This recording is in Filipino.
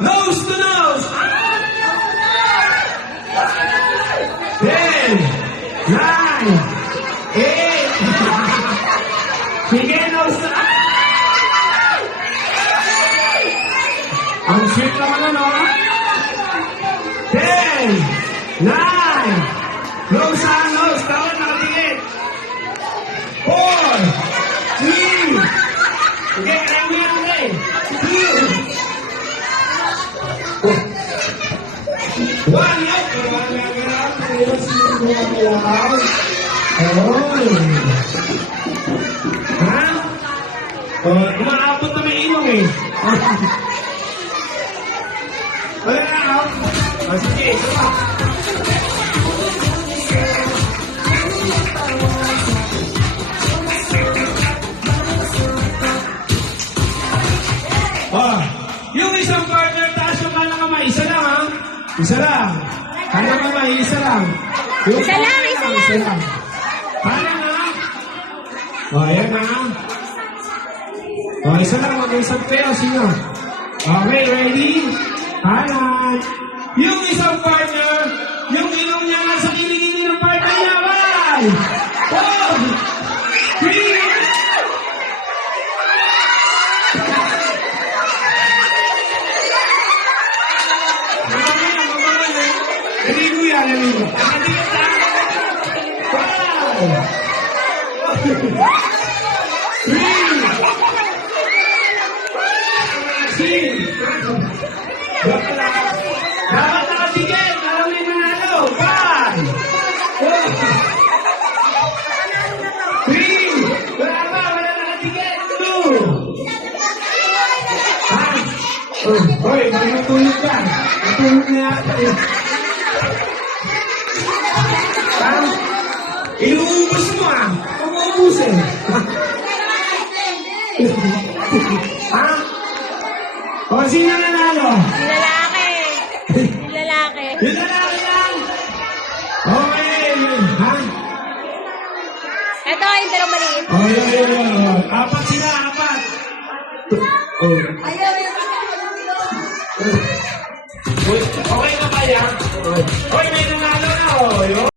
Nose to nose. 10, 9, 8. Sige, nose to nose. Ang sweet naman ano? 10, 9, nose on nose, tawad nakatingin. 4, 3, sige, kaya mo yan ulit. 2, 1, yan. Ha? Umaabot na may ilong eh. Wala na ako. Sige, ito pa. Yung isang partner, taas yung kanang kamay. Isa lang, ha? Isa lang. Kanang kamay, isa lang. Isa lang. Kanang, ha? Ayan, ha? Isa lang, mag-isang pero. Sino? Okay, ready? Kanan. Yung isang partner, yung ilong niya nasa kiling-kiling ng partner niya. 1, 2, 3. Naligo yan, naligo. Nakatingin lang. 5, 4, 3. Dapat nakatigil. Alam mo yung manalo. 5, 4, 3. Wala ba? Wala nakatigil. 2. Hoy, magmatulog ka. Matulog na yata eh. Inuubos mo ah. Umuubusin. Ha? O, sino nanalo? Si lalaki. Yung lalaki lang. Okay. Ha? Ito, yung dalawang maliit. Yun. 4 sila, 4.